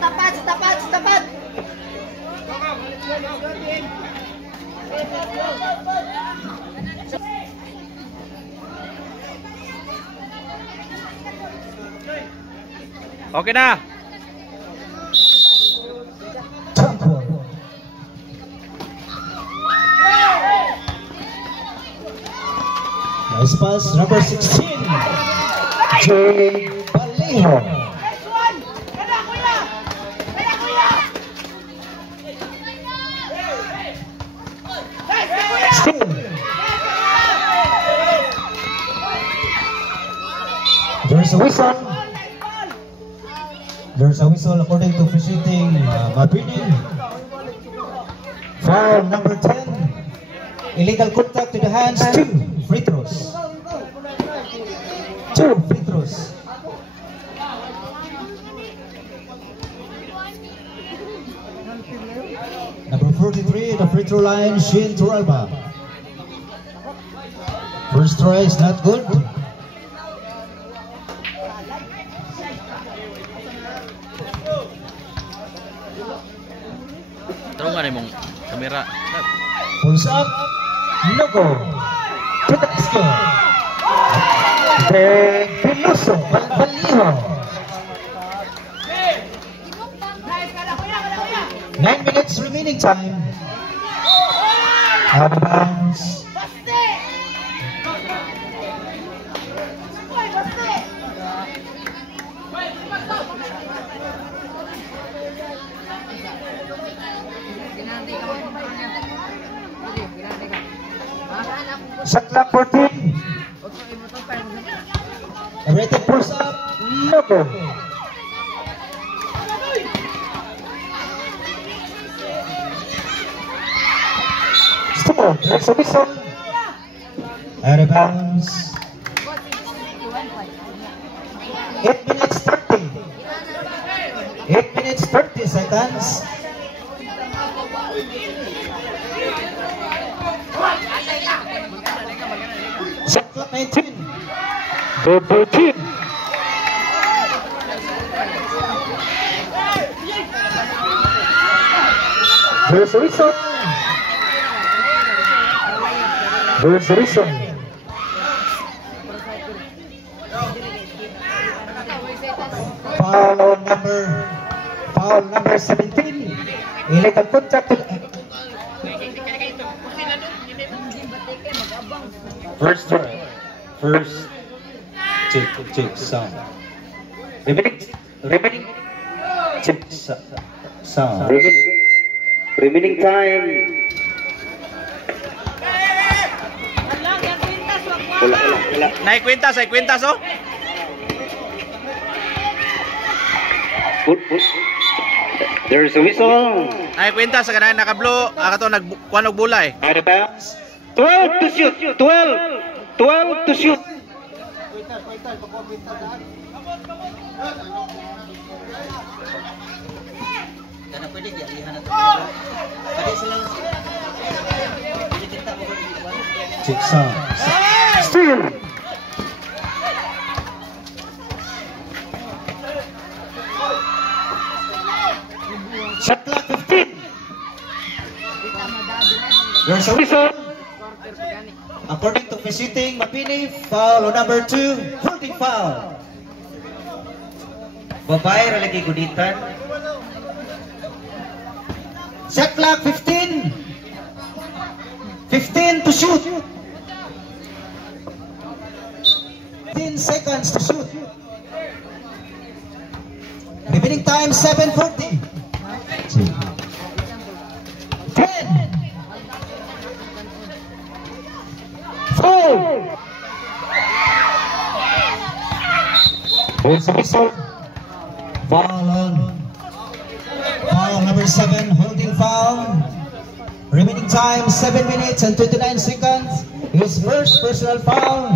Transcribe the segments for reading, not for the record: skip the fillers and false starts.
Tapat. Okay na. Nice pass, number 16. Jay Baliho. There's a whistle according to officiating Mabini. Foul number 10. Illegal contact to the hands. 2 free throws. 2 free throws. Number 43, the free throw line, Shin Turalba. First try is not good. Terungan mong kamera. Pulls up, no go. Pitaxco. De Piloso, Baliho. 9 minutes remaining time. Out of bounds. Shot clock 14. Rated pulls up, no go. Still, there's a whistle. Out of bounds. 8 minutes 30. 8 minutes 30 seconds. Shot clock 19. 13. There's a whistle. There's a whistle. Foul number 17. Illegal contact. First try. First check sound. Remaining check sound. Remaining time. Wala. Naikwintas oh. There's a whistle. Naikwintas sa kanang nakablo, akato nagkuan og bulay. Out of bounds. 12 to shoot. 12 to shoot. Kana pwede dialihan nato. Kadi sila. Check sound. Steal. Shot clock 15. There's a whistle. According to officiating Mabini, foul on number 2, holding foul. Babae ra lagi guditan. Shot clock 15. 15 to shoot. 15 seconds to shoot. Remaining time 7:40. 10. 4. There's a whistle. Foul number 7, holding foul. Remaining time 7 minutes and 29 seconds. His first personal foul.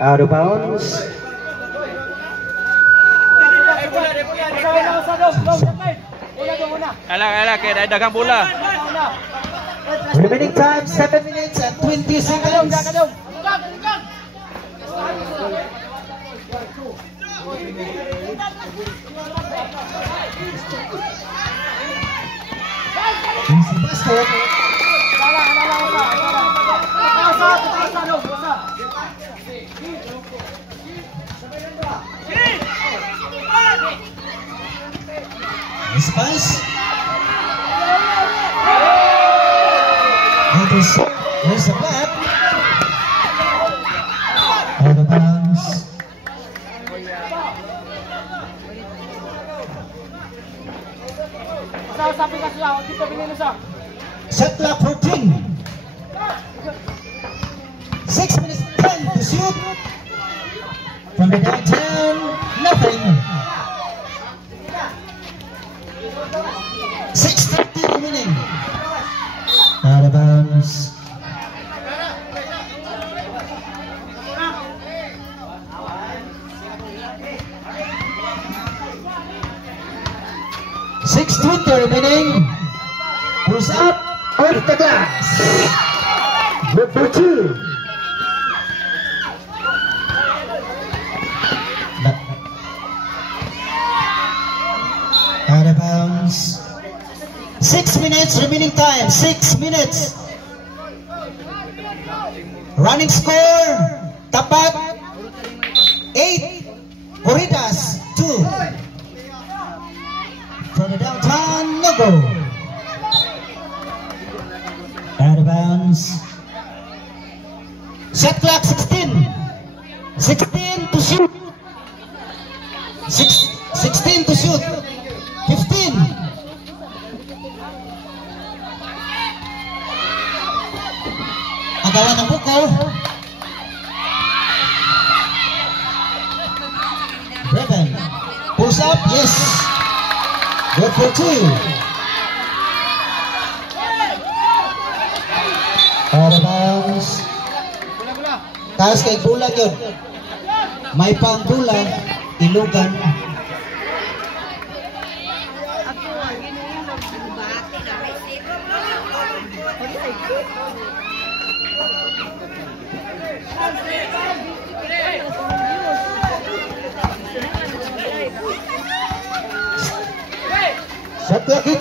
Out of bounds. Ala kay dagang bola. Remaining time 7 minutes and 20 seconds. Easy basket. Nice pass. There's a back. Out of bounds. Shot clock 14. 6 minutes 10 to shoot. From the downtown, nothing. 6:30 remaining. Out of bounds. .620 remaining. Pulls up off the glass. Good for two. Out of bounds. 6 minutes remaining time. 6 minutes. Running score. Tapat 8. Corridas 2. From the downtown, no go. Out of bounds. Shot clock 16. 16 to shoot. 16 to shoot. 15. Agawan ng buko. Reven. Pulls up, yes. Good for two. Out of bounds. Taas kay bulan yun. May pang bulan, ilugan. Shot clock 10.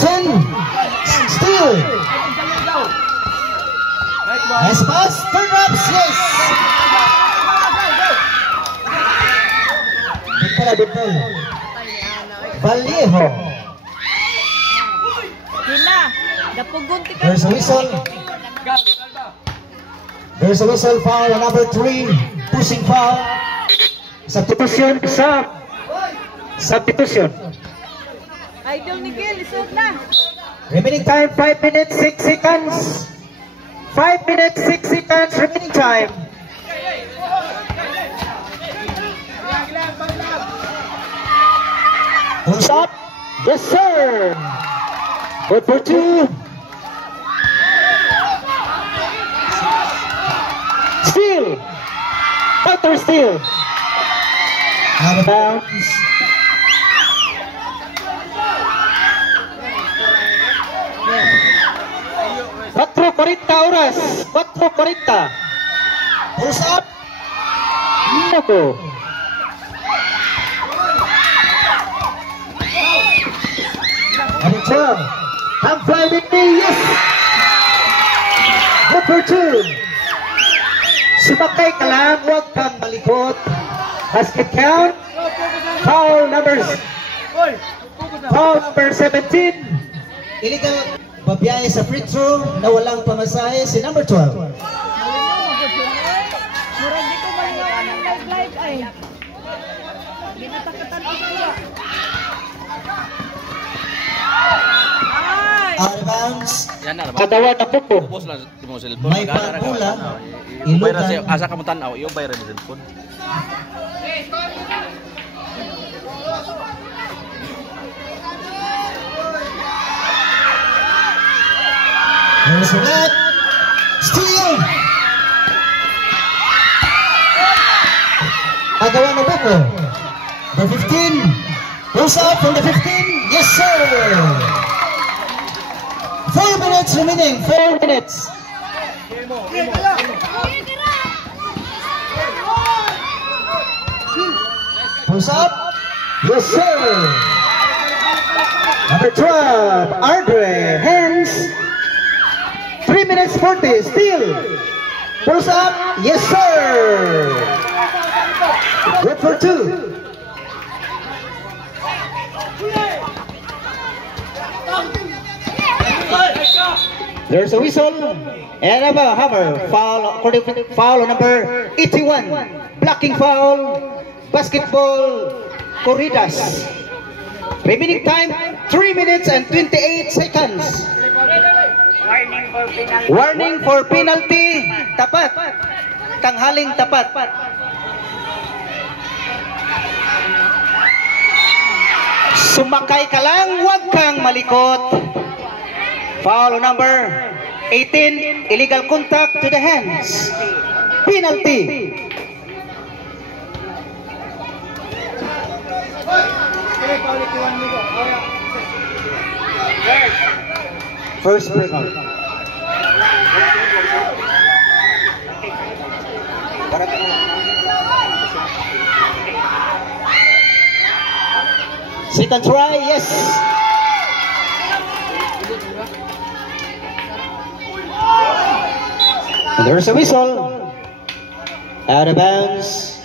Steal. Nice pass. Turn ups. Yes. Bitol. Vallejo. There's a whistle. There's a whistle foul on number 3. Pushing foul. Substitution. Substitution. Idol Miguel, isod na. Remaining time 5 minutes 6 seconds. 5 minutes 6 seconds remaining time. Full shot. Yes sir. Good for two. Steal. Counter steal. Out of bounds. Cuatro 40 oras. 4:40. Pulls up. No go. And it's wrong. Come fly with me. Yes. Good for two. Sumakay ka lang. Huwag kang malikot. Basket count. Foul number 17. Illegal babiyahe sa free throw na walang pamasahe si number 12. Murag di ko malinawan ng live ay. Di natakatan ko sila. Out of bounds. Yan na ba? Kadawa na po po. Ubos lang mo cellphone. May pangpula. Ilugan. Ilugan. Asa ka mo tanaw, iyo bayran sa cellphone. There's a net. Steal. Agawa na buko. The 15. Goes out from the 15. Yes, sir. 4 minutes remaining. 4 minutes. Pulls up. Yes, sir. Number 12, Andre. Hands. 3 minutes 40. Still. Pulls up. Yes, sir. Good for 2. There's a whistle and a hammer. Foul number 81. Blocking foul. Basketball. Corridas. Remaining time 3 minutes and 28 seconds. Warning for penalty. Tapat. Tanghaling tapat. Sumakay ka lang, huwag kang malikot. Foul number 18, illegal contact to the hands. Penalty. First break out. Second try, yes. And there's a whistle. Out of bounds.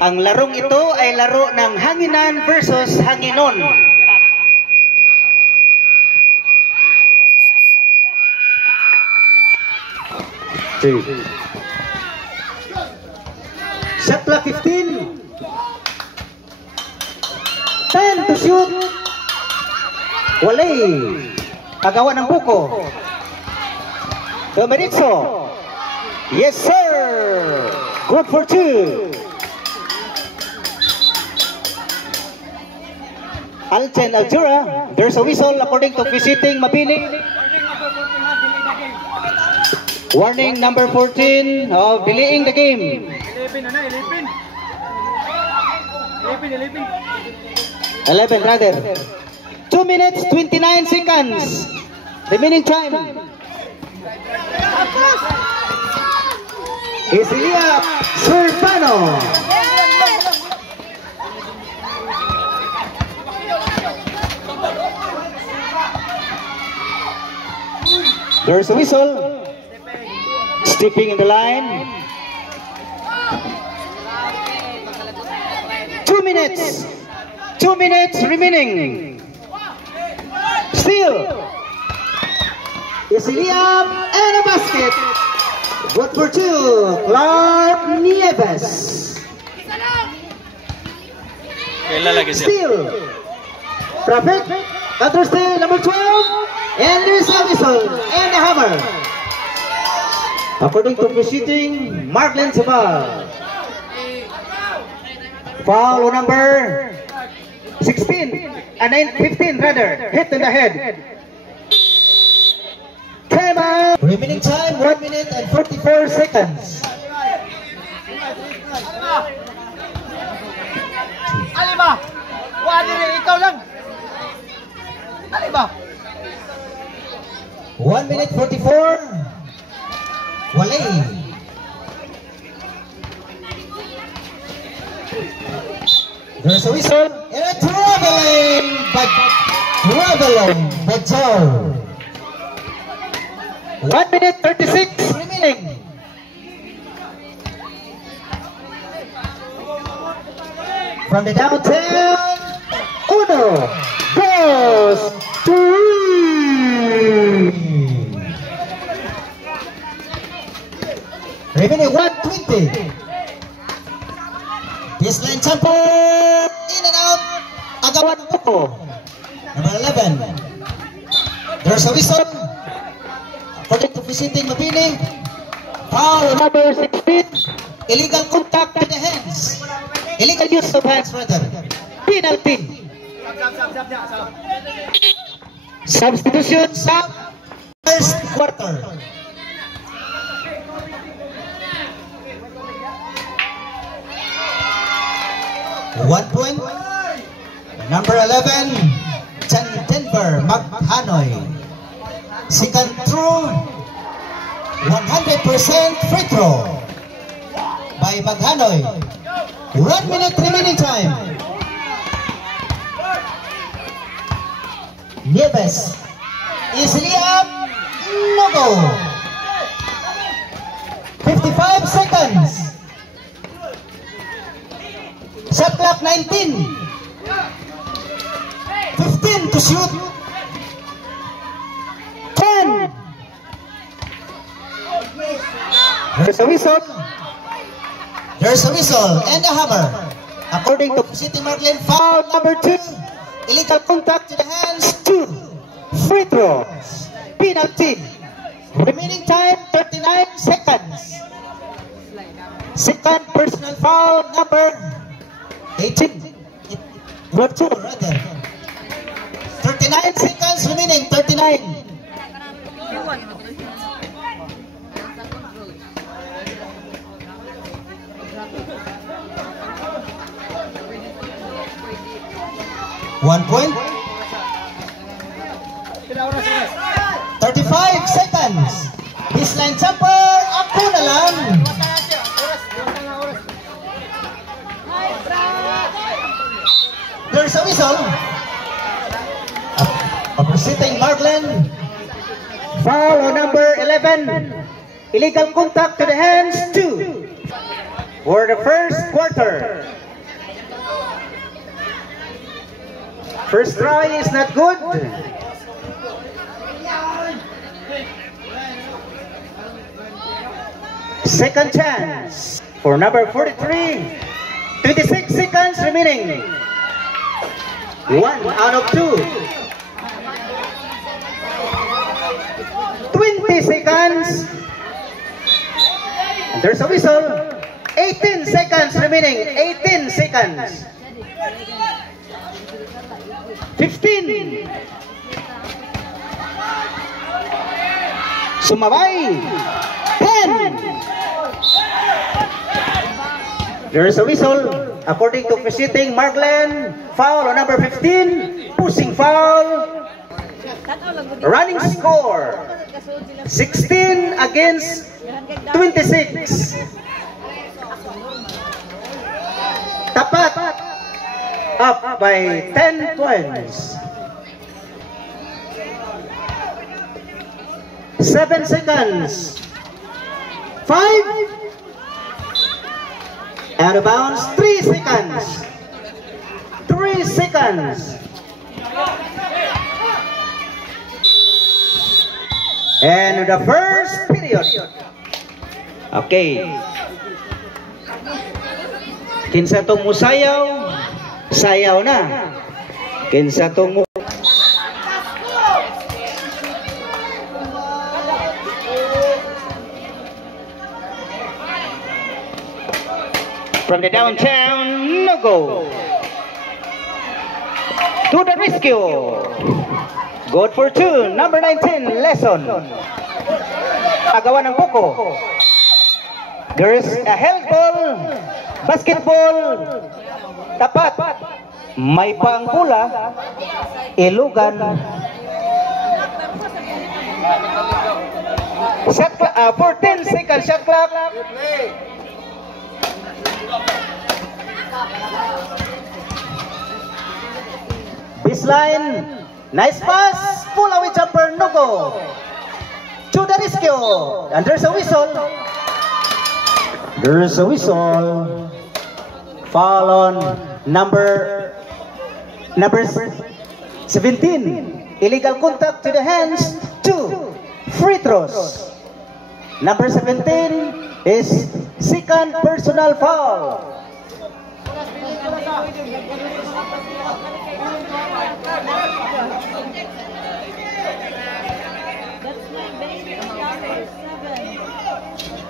Ang larong ito ay laro ng hanginan versus hanginon. Shot clock 15. 10 to shoot. Walay. Agawan ng buko. Dominitzo. Yes, sir. Good for 2. Alten Aljura. There's a whistle according to visiting Mabini. Warning number 14 of delaying the game. 11 rather. 2 minutes 29 seconds. Remaining time. Isilia Serpano. There's a whistle. Stepping in the line. 2 minutes. 2 minutes remaining. Still. Isiliam and a basket. Good for 2. Clark Nieves. Still. Traffic. Counter steal number 12. And there's a whistle and a hammer. According to visiting Marlon Sabal. Foul number 16, 15 rather, hit in the head. Time out. Remaining time 1 minute and 44 seconds. Alima, wadire ikaw lang. Alima. 1 minute 44. Walay. There's a whistle and a traveling Bajaw. 1 minute 36 remaining. From the downtown, Uno goes to remaining 120. This line jumper in and out. Agawan Buko. Number 11. There's a whistle. According to visiting Mabini. Foul number 16. Illegal contact with the hands. Illegal use of hands rather. Penalty. Substitution sa first quarter. One point. Number 11, Chan Denver McHanoy. Second throw, 100% free throw. by Baghanoy. 1 minute remaining time. Nieves. Easily up. No go. 55 seconds. Shot clock 19. 15 to shoot. 10. There's a whistle. There's a whistle and a hammer. According to City Marlin, foul number 2. Illegal contact to the hands. 2. Free throws. Penalty. Remaining time 39 seconds. Second personal foul number 18. Number 2 rather. 39 seconds remaining. 39. One point. 35 seconds. Baseline jumper. Ako na lang. There's a whistle. Opposing Marlin. Foul number 11. Illegal contact to the hands. 2. For the first quarter. First try is not good. Second chance for number 43. 26 seconds remaining. 1 out of 2. 20 seconds. And there's a whistle. 18 seconds remaining. 18 seconds. 15. Sumabay. 10. There is a whistle. According to officiating Marglen, foul on number 15. Pushing foul. Running score. 16 against 26. Tapat. Up by 10 points. 7 seconds. 5. Out of bounds. 3 seconds. 3 seconds. And the first period. Okay. Kinsa tong musayaw, sayaw na. Kinsa tong from the downtown, no go. To the rescue. Good for 2, number 19, Lesson. Agawan ng buko. There is a held ball, basketball, tapat. May pang pula, Ilugan. Shot clock, 14 seconds shot clock. Baseline, nice pass, pull away jumper, no go. To the rescue, and there's a whistle. There's a whistle. Foul on number 17. Illegal contact to the hands. 2 free throws. Number 17 is second personal foul.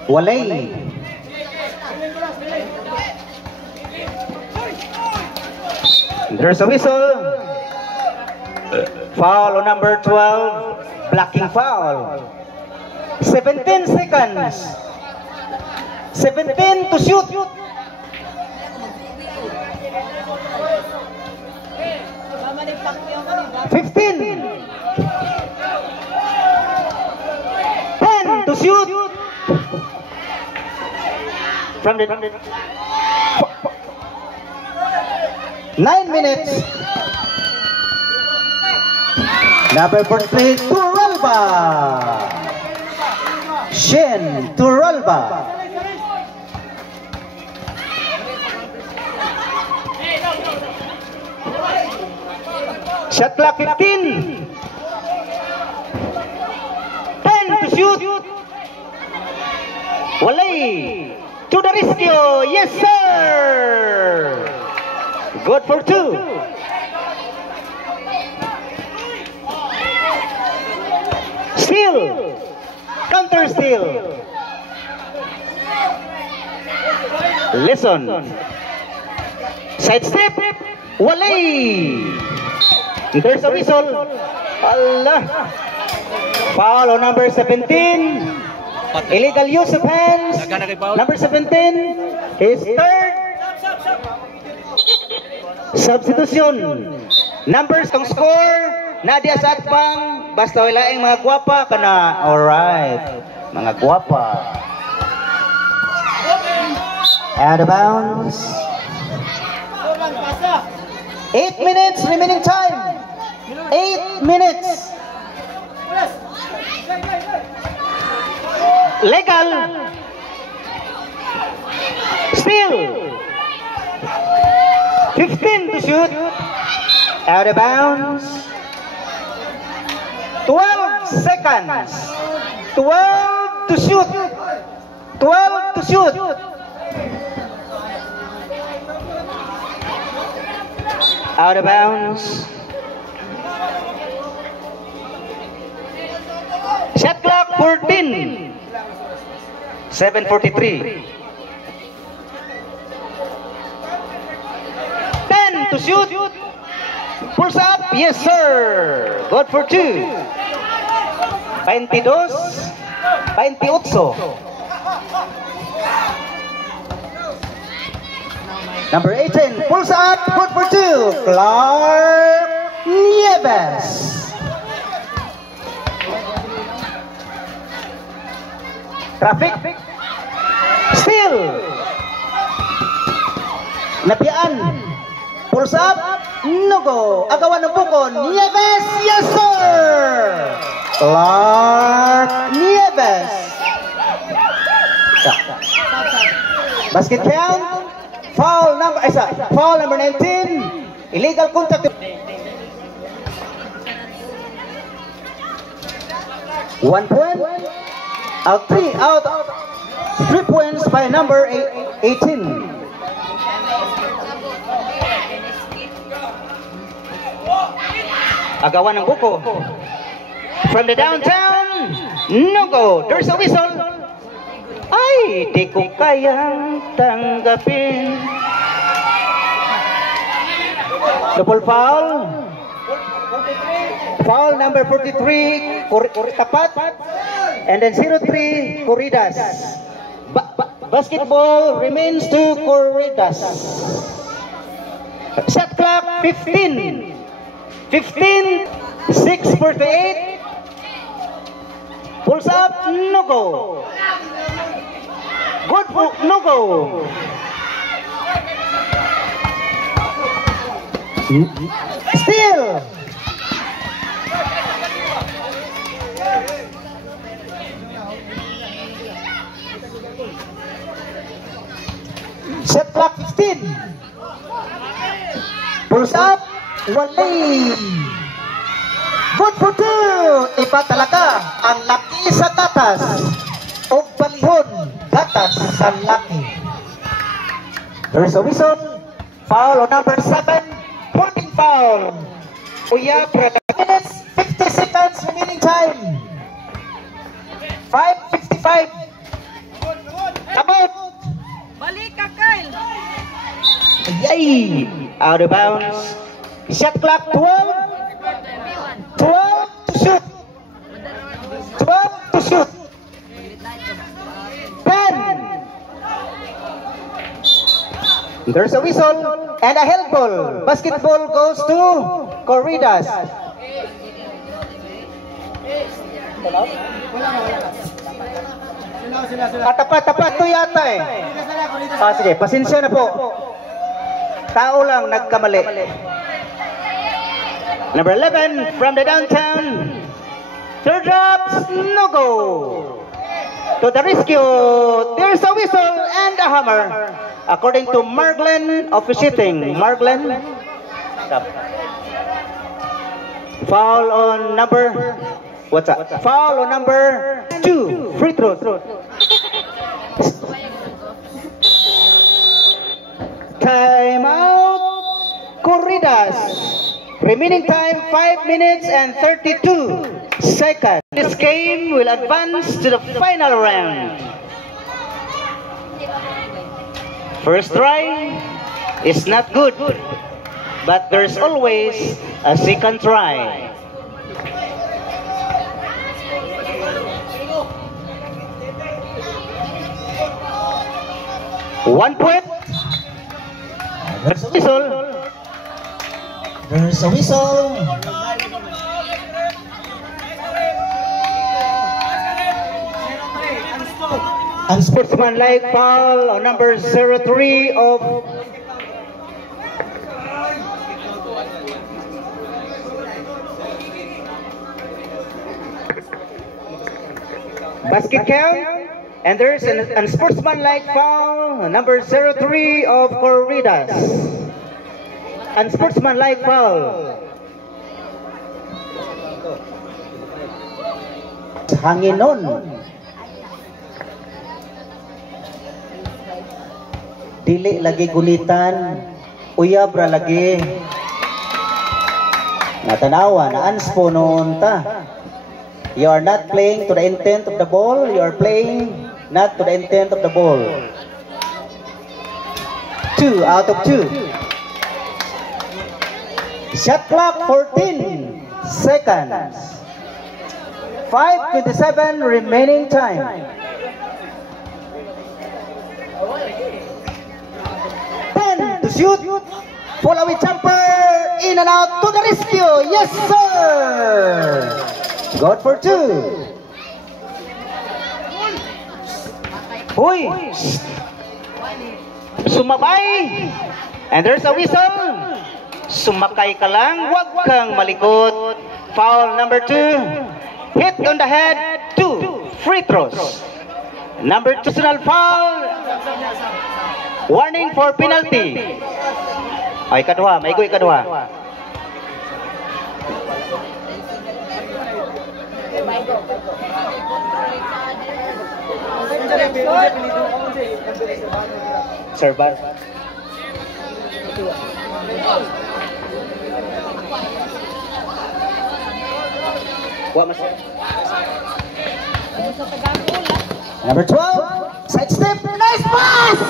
Walay. There's a whistle. Foul on number 12. Blocking foul. 17 seconds. 17 to shoot. 15. 10 to shoot. from the 9 minutes. Number 43, Turalba. Shin Turalba. Shot clock 15. 10 to shoot. Walay. To the rescue. Yes, sir. Good for 2. Steal. Counter steal. Listen. Side step. Walay. There's a whistle. Allah. Foul on number 17. Illegal use of hands. Number 17. His third. Substitution. Numbers kung score. Nadia sa atpang. Basta wala yung mga gwapa ka na. Alright. Mga gwapa. Out of bounds. 8 minutes remaining time. 8 minutes. Legal. Still. 15 to shoot. Out of bounds. 12 seconds. 12 to shoot. 12 to shoot. Out of bounds. Shot clock 14. 7:43. 10 to shoot. Pulls up. Yes, sir. Good for 2. 22. 28. Number 18. Pulls up. Good for 2. Clark Nieves. Traffic. Steal. Napian. Pulls up. No go. Agawan ng bukon. Nieves. Yes, sir. Clark Nieves. Basket count. Foul number 19. Illegal contact. 1 point. Out 3 out. 3 points by number 18. Agawan ng buko. From the downtown. No go. There's a whistle. Ay, di ko kayang tanggapin. Double foul. Foul number 43, tapat. And then 03, Corridas. Basketball remains to Corridas. Shot clock 15. 15, 6:48. Pulls up, no go. Good for no go. Still. Shot clock 15. Pulls up. Walay. Good for 2. Iba talaga ang laki sa tatas. O balihon. Gatas sa laki. There's a whistle. Foul on number 7. 14 foul. Uya, minutes, 50 seconds remaining time. 5:55. Kabot. Balik ka, Kyle. Yay! Out of bounds. Shot clock 12. 12 to shoot. 12 to shoot. 10. There's a whistle and a held ball. Basketball goes to Corridas. Tapat to yata eh. Sige, pasensya na po. Tao lang nagkamali. Number 11 from the downtown. Third drops, no go. To the rescue, there's a whistle and a hammer. According to Marglen officiating. Marglen. Foul on number, what's that? Foul on number 2, free throw. Time out, Corridas. Remaining time 5 minutes and 32 seconds. This game will advance to the final round. First try is not good, but there's always a second try. One point. There's a whistle. There's a whistle. Unsportsmanlike foul on number 03 of basket count, and there's an unsportsmanlike foul on number 03 of Corridas. Unsportsmanlike foul. Hanginon. Dili lagi gulitan, uyab ra lagi. Natanawa na anspo noon ta. You are not playing to the intent of the ball, you are playing not to the intent of the ball. 2 out of 2. Shot clock 14 seconds. 5:27 remaining time. To shoot, follow with jumper, in and out to the rescue, yes sir! Good for 2. Huy! Sumabay! And there's a whistle. Sumakay ka lang, wag kang malikot. Foul number 2. Hit on the head, 2 free throws. Number 2 personal foul. Warning for penalty. Ay, kadwa. May goy kadwa. Serban. Wa mas. Number 12. Side step. Nice pass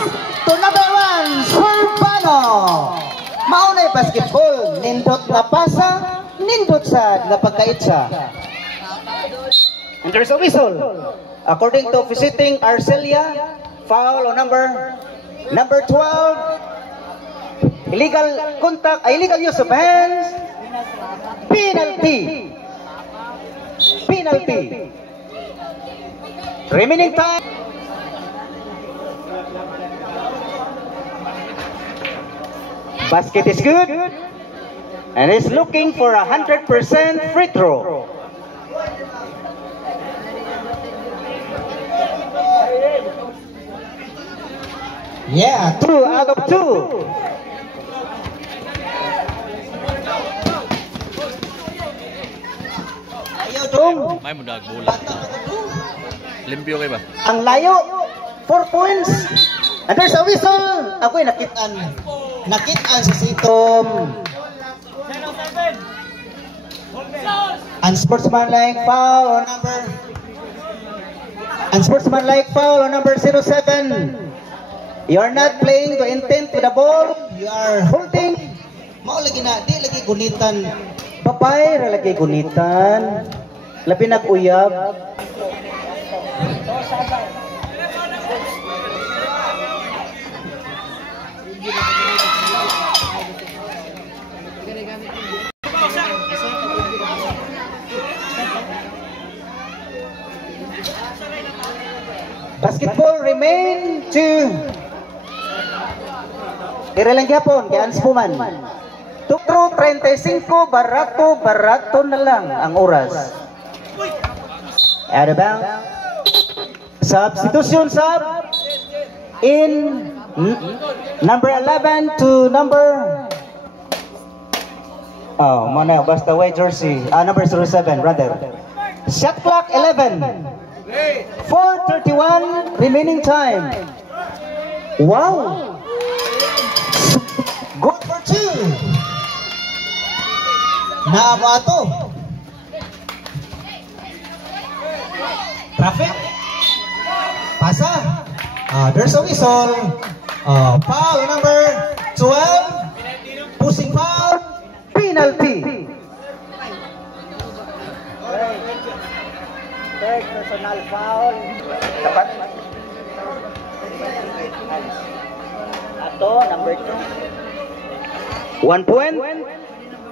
to number 1, Surbano. Maunay basketball. Nindot na pasa, nindot sa na pagkaitsa. And there's a whistle. According to visiting Arcelia, foul on number 12. Illegal contact, illegal use of hands. Penalty. Penalty. Remaining time. Basket is good, and is looking for 100% free throw. Yeah, 2 out of 2. Ayaw dong. May mudag bola. Limpyo kayo ba? Ang layo, 4 points. And there's a whistle. Ako'y nakitaan. Nakitaan sa sitom. Unsportsmanlike foul on number 07. You are not playing to intent with the ball. You are holding. Mao lagi na, di lagi gunitan. Papay ra lagi gunitan. Labi nag-uyab. Basketball remain to Irelang gyapon kay Ans Puman. 2:35 barato na lang ang oras. Out of bounds. Substitution sub in number 11 to number mana basta white jersey. Number 07 rather. Shot clock 11. 4:31 remaining time. Wow. Good for 2. Naabato. Traffic. Pasa. There's a whistle. Foul number 12. Pushing foul. Penalty. Third personal foul. Dapat. Ato, number 2. 1 point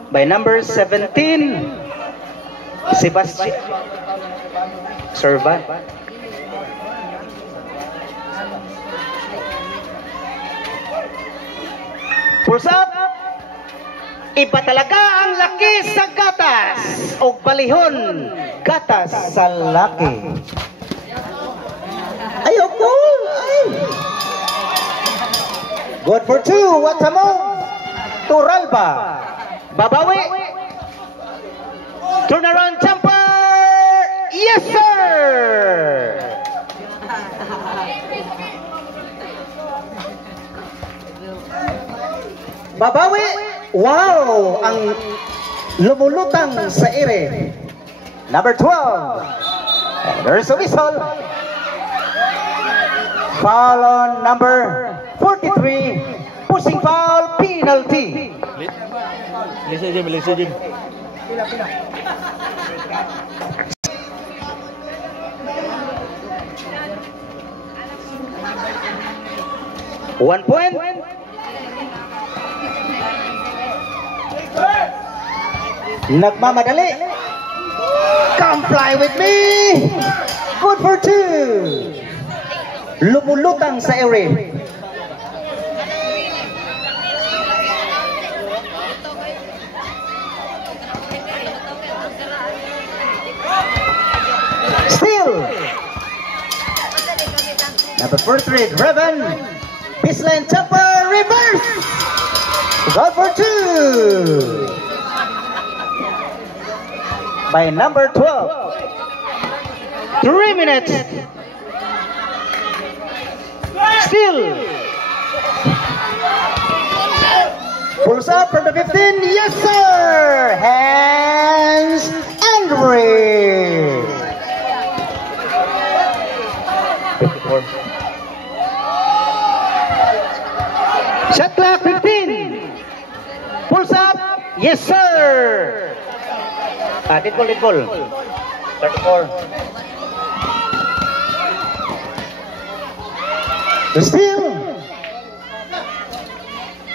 by number 17. Sebastian Servan. Pulls up. Iba talaga ang laki sa gatas o balihon gatas sa laki. Ayoko. Ay. Good for 2. Watamong Turalba. Babawi. Turnaround jumper. Yes, sir. Babawi. Wow, ang lumulutang sa ere. Number 12. And there's a whistle. Foul on number 43. Pushing foul, penalty. Lisugin. One point. Nagmamadali. Comply with me. Good for 2. Lumulutang sa ere. Still. Number 43, Revan. Baseline jumper, reverse. Good for 2. By number 12. 3 minutes. Still. Pulls up from the 15. Yes, sir. Hands and wrist. 54. Shot clock 15. Pulls up. Yes, sir. Dead ball. 34. Still.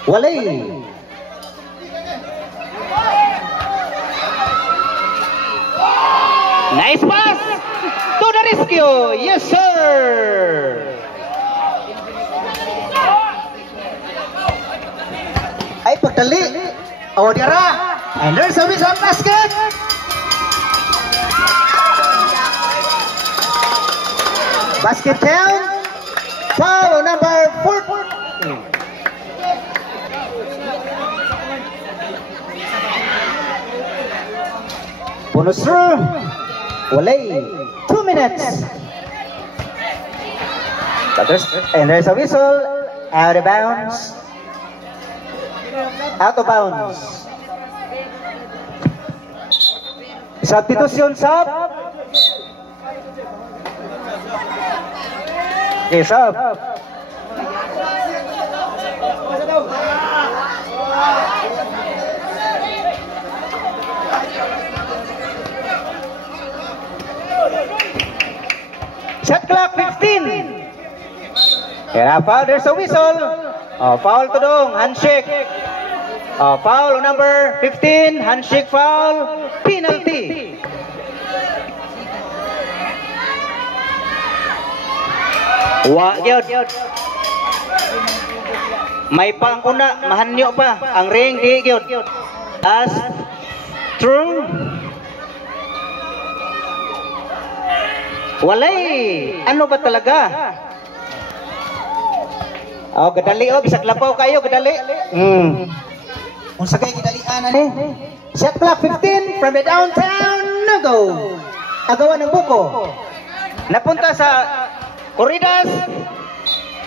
Walay. Nice pass to the rescue. Yes, sir. Ay, pagdali. Diara. And there's a whistle basket. Basket count. Foul number 4. Bonus through. Walay. 2 minutes. And there's a whistle. Out of bounds. Out of bounds. Substitution sub. Okay, sub. Shot clock 15. Kaya foul, there's a whistle. Foul to dong, handshake. Foul number 15, handshake foul, penalty. Wa gyud. May panguna, mahanyo pa. Ang ring di gyud. As true. Walay. Ano ba talaga? Oh, gadali oh, bisag lapaw kayo, gadali. Kung sa kayo gidalian ani. Shot clock 15 from the downtown. No go. Agawan ng buko. Napunta sa Corridas.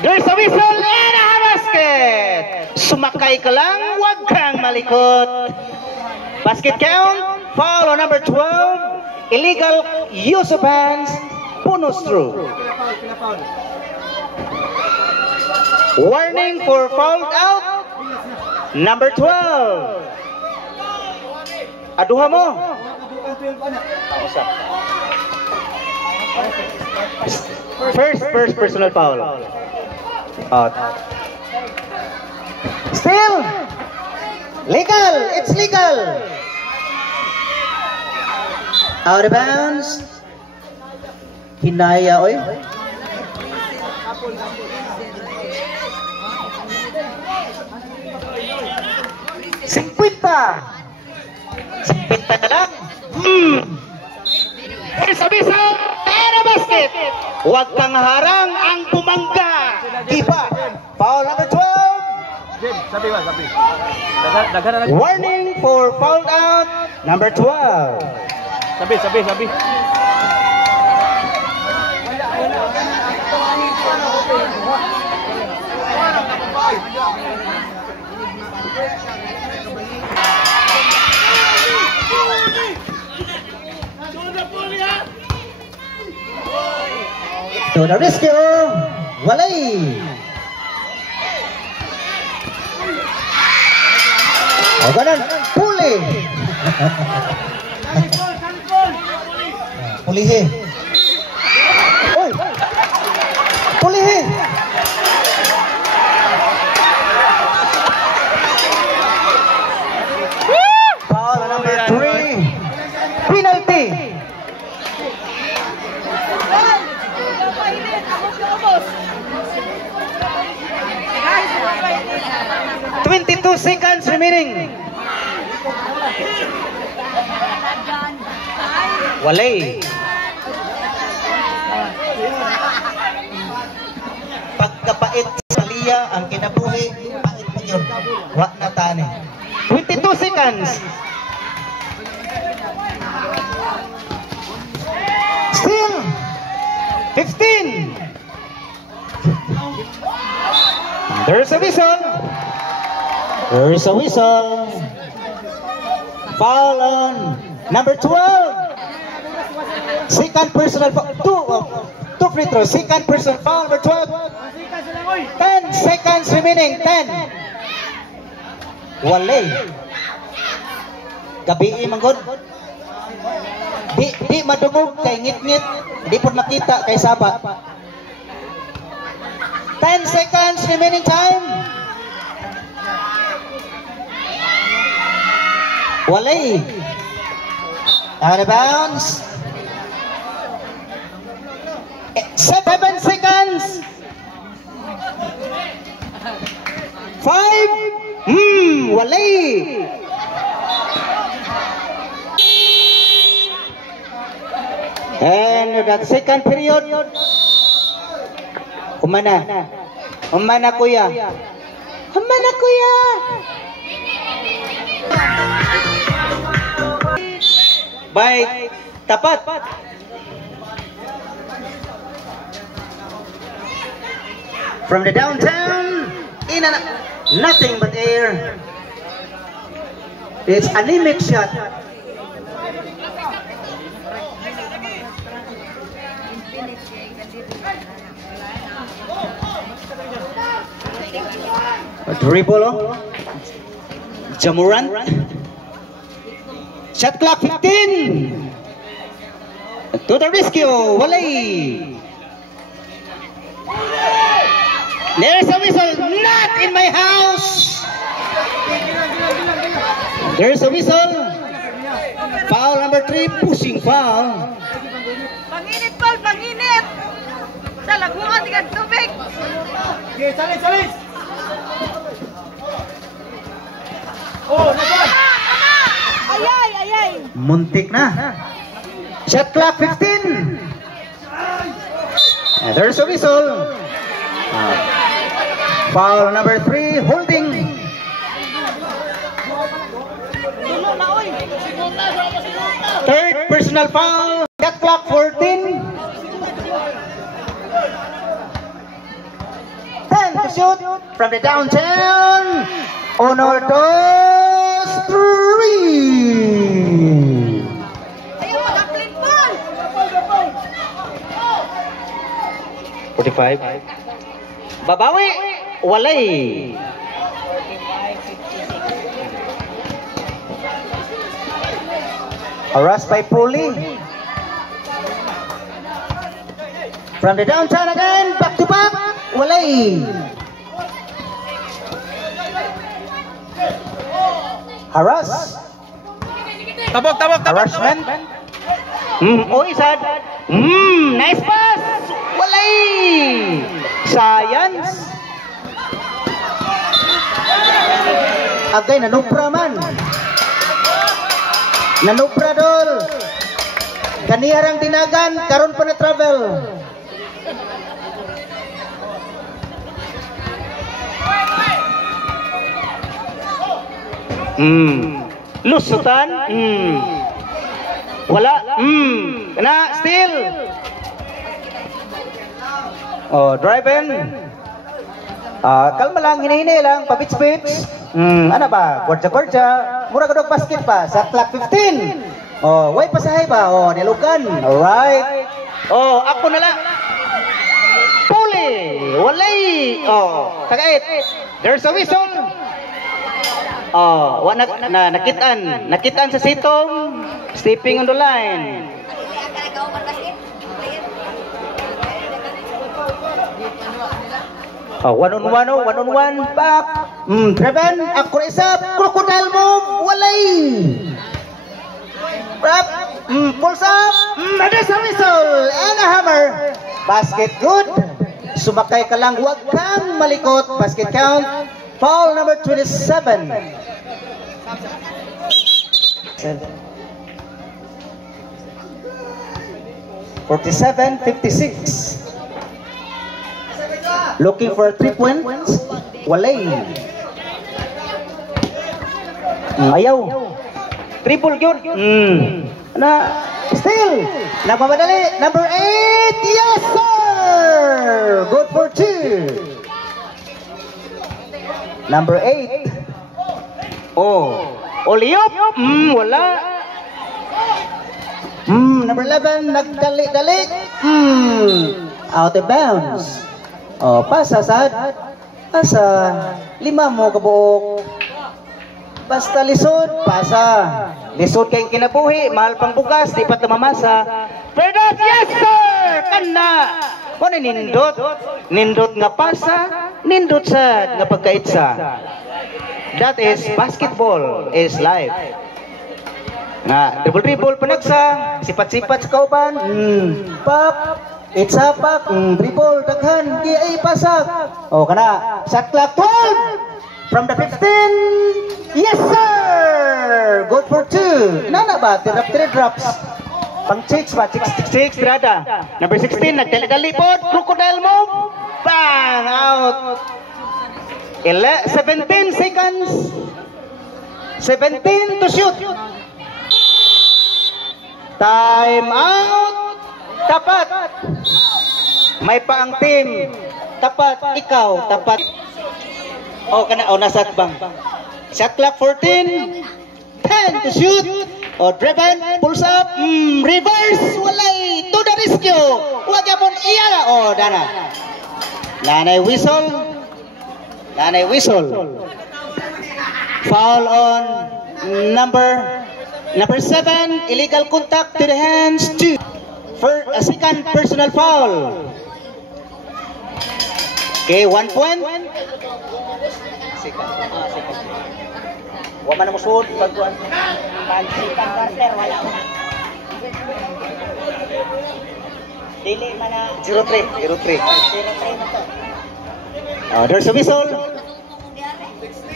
There's a whistle and a basket. Sumakay ka lang, wag kang malikot. Basket count, foul on number 12. Illegal use of hands. Bonus through. Warning for fouled out. Number 12. Aduha mo. First personal foul. Out. Still legal. It's legal. Out of bounds. Hinaya oy. Singkwenta na lang. Bisa-bisa era basket. Huwag kang harang ang pumangga. Iba. Foul number 12. Sabi ba, sabi. Warning for foul out number 12. Sabi. To the rescue, walay. O ganun, puli. Pulihi. Uy, pulihi. Foul number 3. Penalty. Guys, 22 seconds remaining. Walay. Pagkapait sa liya ang kinabuhi, pait pa yun. Wa na tani. 22 seconds. Still 15. There's a whistle. There's a whistle. Foul on number 12. Second personal foul. Two free throws. Second personal foul number 12. 10 seconds remaining. 10. Walay. Gabi manggod. Di madungog kay ngit-ngit. Di po makita kay saba. 10 seconds remaining time. Walay. Out of bounds. 7 seconds. 5. Walay. And that second period. Umana kuya. Baik, tapat. From the downtown, in and nothing but air. It's anemic shot. A dribble, Jamuran. Shot clock 15. To the rescue, walay. There's a whistle, not in my house. There's a whistle. Foul number 3, pushing foul. Panginit, Paul, panginit. Sa laguan, tingnan tubig. Ayay, ayay. Muntik na. Shot clock 15. And there's a whistle. Foul number 3, holding. Dulo na, oy. Third personal foul. Shot clock 14. 10 to shoot from the downtown. Honor dos 3. Ayaw, mag-uplit ball. 45. Babawi. Walay. Harassed by Puli. From the downtown again. Back to back. Walay. Harass. Tabok, tabok, tabok. Harassment. Sad. Nice pass. Walay. Science. Agay, nanupra man. Nanupra dol. Kaniharang tinagan, karon pa na travel. Lusutan. Wala. Kena, still. Oh, driving. Kalma lang, hinihini lang, pabits-bits. Ano ba? Gwarja-gwarja. Mura ka basket pa. Sa clock 15. Oh, way pasahay ba? Oh, nilugan. Alright. Oh, ako na lang. Puli. Walay. Oh, tagait. There's a whistle. Oh, nakitaan. Nakitaan sa sitong. Stepping on the line. Oh, one on one, back. Driven, ako isa, crocodile move, walay. Wrap, pulls up, there's a whistle, and a hammer. Basket good. Sumakay ka lang, huwag kang malikot. Basket count, foul number 27. 47-56. Looking for 3 points. Walay. Ayaw. Triple yun. Still. Nagmamadali. Number 8. Yes, sir. Good for 2. Number 8. Oh. Oliop. Wala. Number 11. Nagdali-dali. Out of bounds. Oh, pasa sad. Pasa 5 mo kabuok. Basta lisod, pasa. Lisod kayong kinabuhi, mahal pang bugas, di pa tumamasa. Ferdas, yes sir! Kana! Kung nindot, nindot nga pasa, nindot sad nga pagkaitsa. That is basketball is life. Nga, dribble-dribble panagsa, sipat-sipat sa kauban. Pop, it's a pop, dribble, daghan, di ay pasak. O, kana, shot clock 12! From the 15, yes sir! Good for 2. Nana ba? 3 drops. Pang 6 ba? 6 tirada. Number 16, nagdali-dali po. Crocodile move. Bang! Out. 17 seconds. 17 to shoot. Time out. Tapat. May pa ang team. Tapat. Ikaw. Tapat. Oh, kana nasa bang. Shot clock 14. 10 to shoot. Oh, driven, pulls up, reverse, walay, to the rescue. Huwag yapon iyala. Oh, dana. Nanay whistle. Nanay whistle. Foul on number 7. Illegal contact to the hands. 2. For a second personal foul. Okay, 1 point. Wa man mo sud pagkuan. Pansikan Carter wala. Dili man na 03 man to. There's a whistle.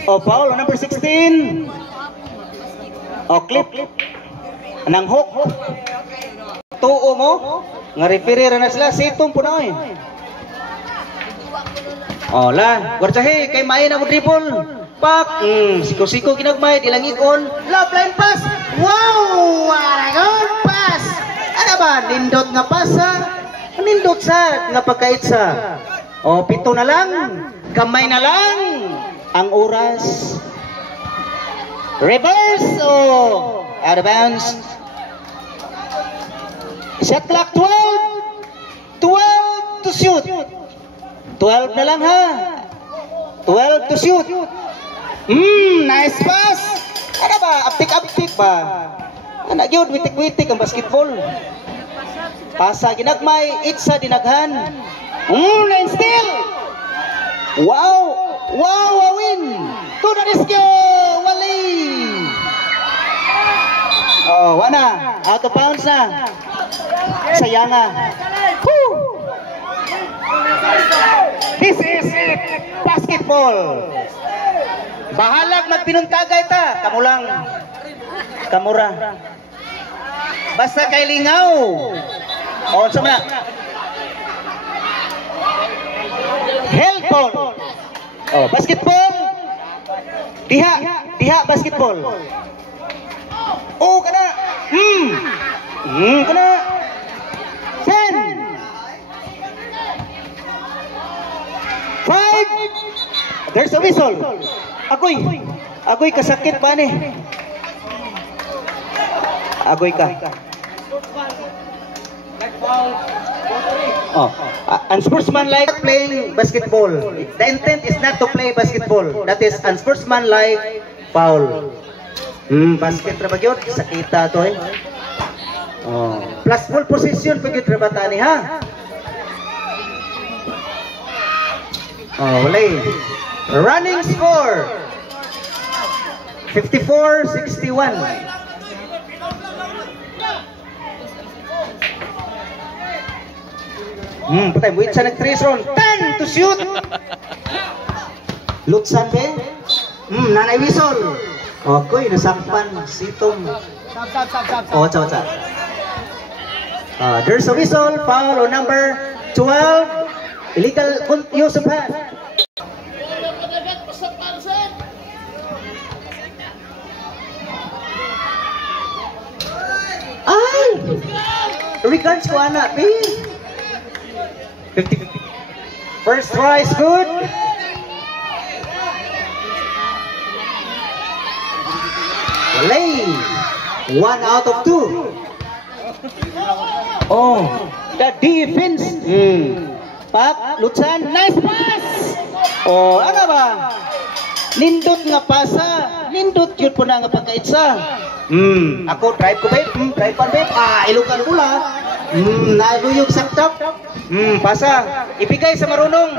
Foul on number 16. Clip. Nang hook. Tuo mo. Nga referee na sila. Sitong po na eh. Gwartsahe. Kay Maya na mo dribble. Pak. Siko-siko ginagmay. Ilang ikon. Love line pass. Wow! What a good pass! Ano ba? Nindot nga pasa. Nindot sa nga pagkaitsa. 7 na lang. Kamay na lang. Ang oras. Reverse. Out of bounds. Shot clock 12. 12 to shoot. 12 na lang ha. 12 to shoot. Nice pass. Ano ba? Aptik-aptik ba? Anak yun, witik-witik ang basketball. Pasa ginagmay, itsa dinaghan. Line steal. Wow! Wow, a win! To the rescue! Wali! Wana. Out of bounds na. Sayanga. Woo! This is it! Basketball! Bahalag magpinuntagay ta. Kamu lang. Kamura. Basta kay lingaw. Sama na. Helpon. Basketball. Diha basketball. Kana. Kana. 10. 5. There's a whistle. Agoy kasakit ba ni? Agoy ka. Unsportsmanlike playing basketball. The intent is not to play basketball. That is unsportsmanlike foul. Basket ra ba gyud? Sakita to eh. Plus full position pag gyud ra bata ni ha. Walay. Running score 54-61. Patay, buwit siya nag-3 round. 10 to shoot. Lutsan be. Nanay whistle. Okay, nasakpan. Sitong. What's. There's a whistle. Foul on number 12. Illegal use of hand. Regards ko anak, 50. First try is good. Walay. 1 out of 2. The defense. Pak, Lutsan, nice pass. Ano ba? Nindot nga pasa. Nindot yun po na nga pagkaitsa. Ako, drive ko babe. Drive pa babe. Ilukan ko lang. Naluyog saktap. Pasa. Ibigay sa marunong.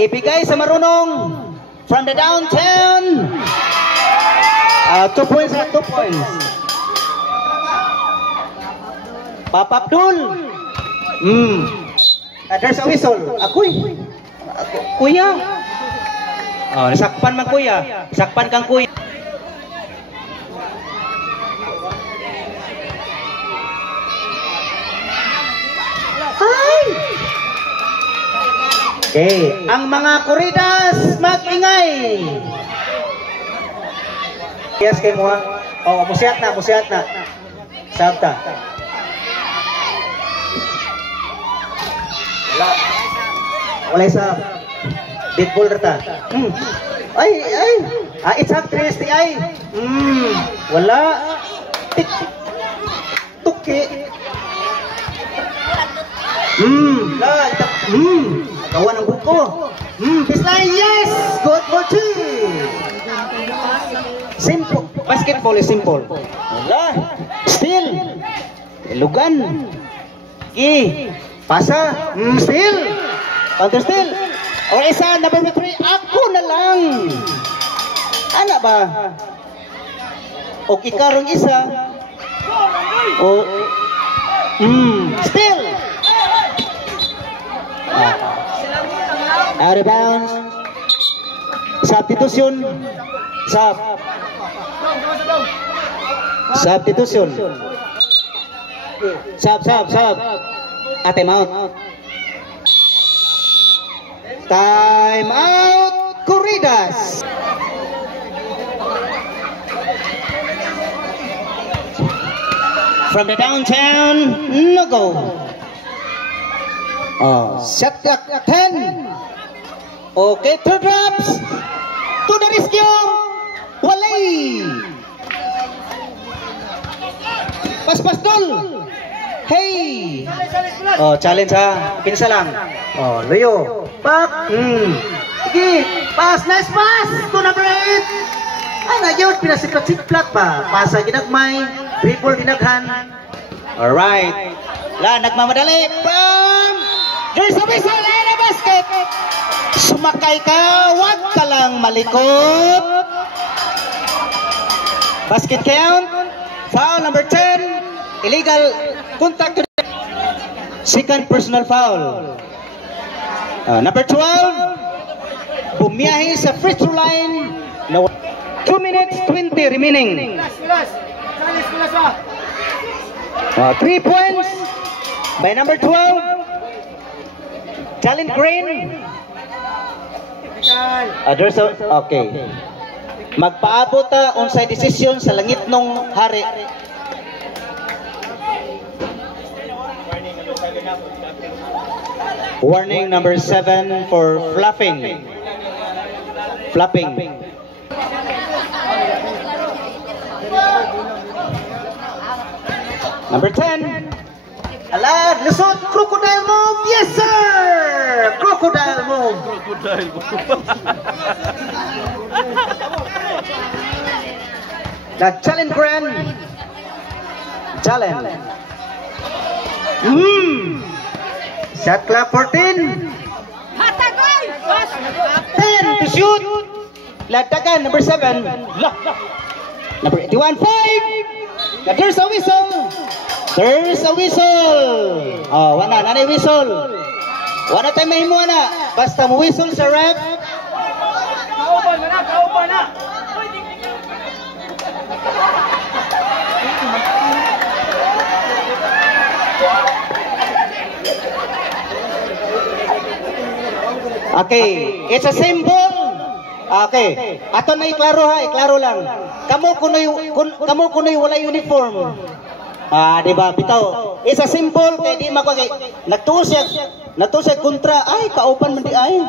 Ibigay sa marunong. From the downtown. 2 points at 2 points. Papa Abdul. There's a whistle. Ako'y. Kuya. Nasakpan man kuya. Nasakpan kang kuya. Okay, ang mga Kuridas mag-ingay. Yes kay mo ha. Musiat na. Sabta. Wala sa deadball rata. It's actress ti ay. Wala. Tuki. Kawan ang buko. Baseline, yes! Good for two. Simple. Basketball is simple. Wala. Steal. Lugan. Pasa. Steal. Counter steal. Isa, number 3. Ako na lang. Ano ba? O ikarong isa. Steal. Out of bounds. Substitution. Substitution. Sub. Time out. Time out. Corridas. From the downtown, no go. Shot clock 10. Okay, 2 drops. To the rescue. Walay. Pas dol. Hey. Challenge ha. Pinsa lang. Luyo. Back. Sige. Pass. Nice pass. To number 8. Ano yun? Pinasiklat-siklat pa. Pasa ginagmay. Dribble dinaghan. Alright. Nagmamadali. From. There's a whistle and a basket. Sumakay ka. Huwag ka lang malikot. Basket count. Foul number 10. Illegal contact to the second personal foul. Number 12. Bumiyahe sa free throw line. 2 minutes 20 remaining. 3 points by number 12. Jalen Green. Okay. Magpaabot ta unsay desisyon sa langit nung hari. Warning number 7 for fluffing. Number 10. Ala, lusot, crocodile move. Yes, sir. Crocodile move. Jalen Green. Shot clock 14. 10 to shoot. Latagan number 7. Number 81, 5. There's a whistle. Wala na whistle. Wala tayo mahimo na. Basta mo whistle sa ref. Kauban na. Okay, it's a symbol. Okay, ato na iklaro ha, iklaro lang. Kamo kunoy wala uniform. Diba, bitaw. It's a symbol kay di mako kay nagtusya kontra ay kauban man di ay.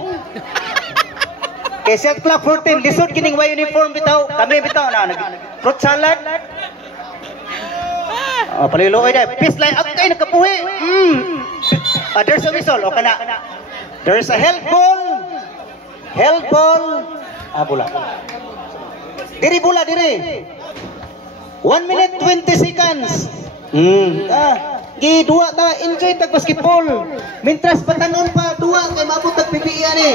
Kay shot clock 14 lisod kining way uniform bitaw. Kami bitaw na fruit salad. Paliloy dai. Peace line up kay nakapuhi. There's a whistle o kana. There's a help ball. Bola. Diri bola diri. 1 minute 20 seconds. Dua ta enjoy tag basketball. Mintras patanon pa dua kay maabot tag PPE ani.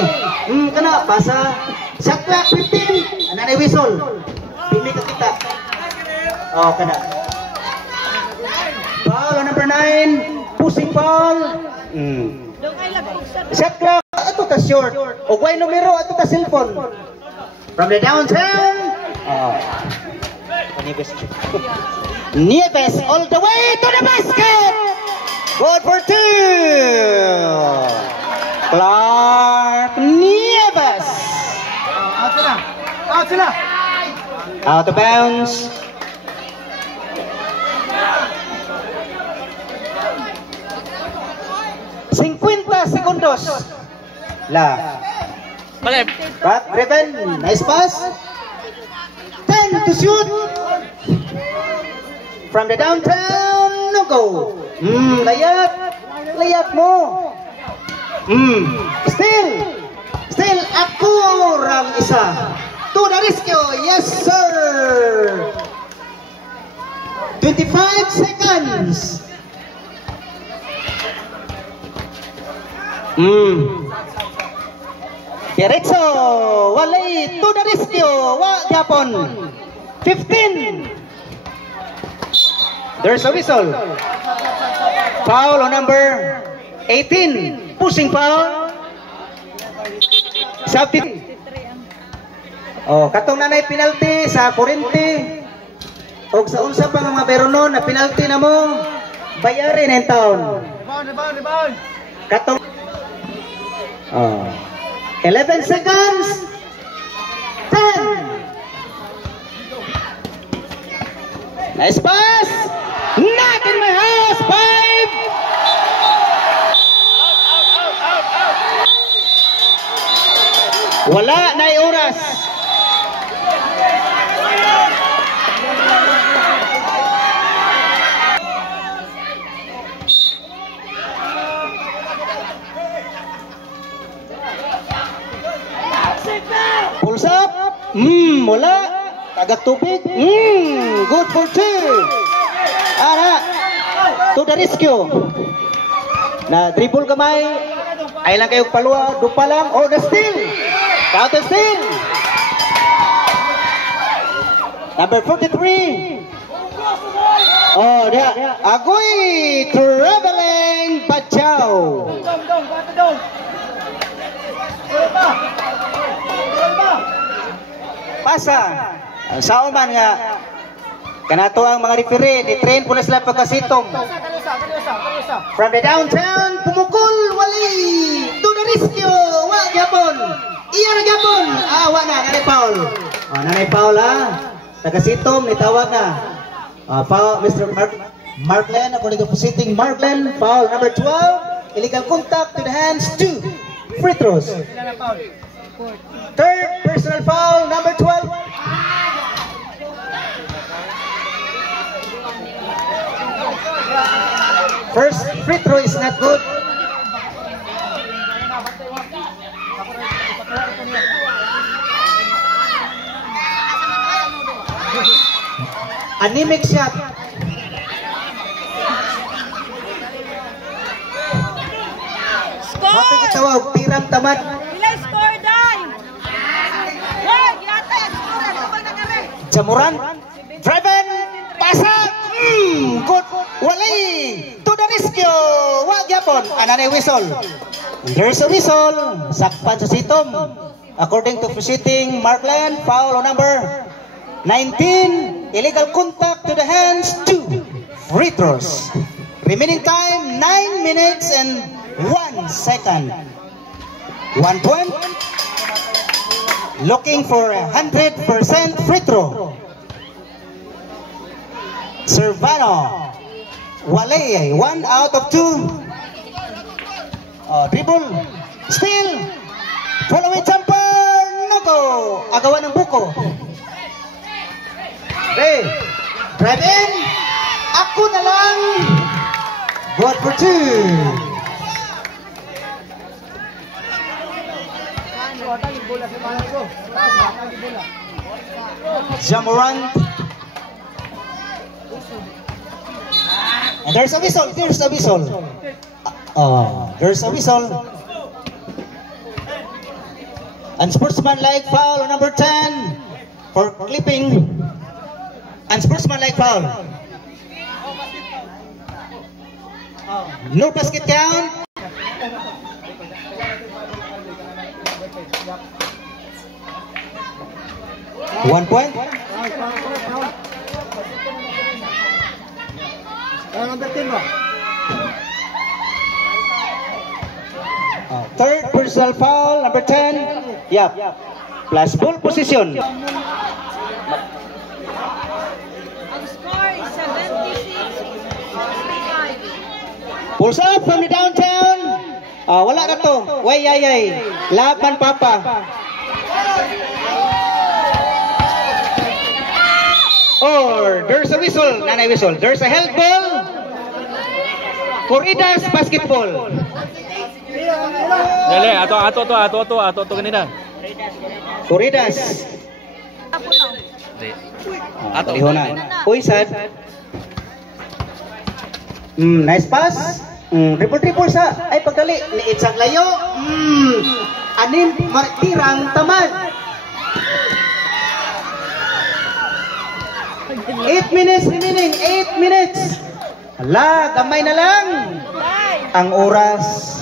Kana pasa. Shot clock 15. Ana ni whistle. Pili ka kita. Kana. Foul number 9. Pushing foul. Shot clock ato ta short. O way numero ato ta cellphone. From the downtown. Nieves all the way to the basket. Good for 2. Clark Nieves. Out of bounds. Segundos. Pat Griffin, nice pass. 10 to shoot. From the downtown, no go. Layap mo. Still ako rang isa. To the rescue, yes sir. 25 seconds. Diretso, walay to the rescue, wa Japon. 15. There's a whistle. Foul on number 18. Pushing foul. Substitute. Oh, katong nanay penalty sa 40. O sa unsa pa mga beronon na penalty na mo, bayarin en taon. Katong 11 seconds. 10. Nice pass. Not in my house. 5. Wala na oras. Pulls up. Wala. Tagak tubig. Good for 2. Ara. To the rescue. Na dribble kamay. Ay lang kayo paluwa. Dupa lang. Or the steal. Counter steal. Number 43. Oh, dia. Agoy. Traveling Pachao. Pasa. Sao man nga kanato ang mga referee ni train po na sila pagkasitong. From the downtown, pumukul wali to the rescue. Wa gyapon. Iya na gyapon. Wa na nanay Paul. Nanay Paul taga-sitong ni tawag na. Foul Mr. Marklen according to sitting Marklen, foul number 12, illegal contact to the hands, 2 free throws. Third personal foul number 12. First free throw is not good. Anemic shot. Score! Mati kitawag, tirang tamad. Ilay score, Day! Hoy, yata yung score. Ano ba nangyari? Jamuran, driven, pasa, good, wali, to the rescue, wag yapon, ananay whistle. There's a whistle, sakpan sa sitom. According to officiating, Markland, foul on number 19, illegal contact to the hands, 2 free throws. Remaining time, 9 minutes and 1 second. 1 point. Looking for 100% free throw. Servano. Wale, 1 out of 2. Dribble. Steal. Following jumper. No go. Agawan ng buko. Hey. Drive in. Ako na lang. Good for 2. Jamorant. And there's a whistle. There's a whistle. There's a whistle. Unsportsmanlike foul number 10 for clipping. Unsportsmanlike foul. No basket count. One point. Third personal foul, number 10. Yep. Plus ball position. Ang score is 76-65. Pulls up from the downtown. Wala na to. Way yayay. Laban papa. Or there's a whistle. Nanay whistle. There's a held ball. Corridas basketball. Dali, ato kanina. Corridas. Ato. Lihonan. Uy, sad. Nice pass. Triple sa. Ay, pagdali. Liit sa layo. Anim, tirang tamad. 8 minutes remaining. 8 minutes. Hala, gamay na lang. Ang oras.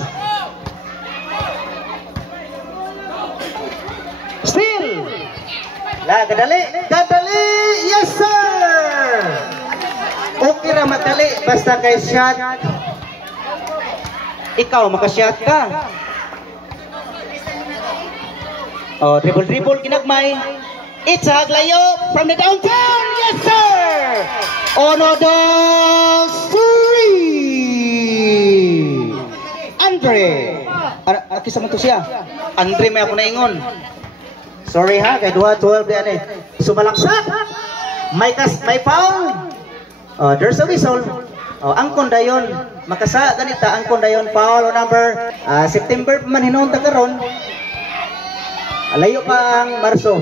La, gadali. Gadali. Yes, sir. Okay ra madali. Basta kay shot. Ikaw, makashot ka. Oh, dribble, ginagmay. It's a Aglayo from the downtown. Yes, sir. Onodos 3. Andre. Kisa man to siya. Andre may ako naingon. Sorry ha, kay 2-12 yan eh. Sumalaksak. May foul. Oh, there's a whistle. Oh, angkon dayon. Makasa ganita angkon dayon foul number September pa man hinunta karon. Alayo pa ang Marso.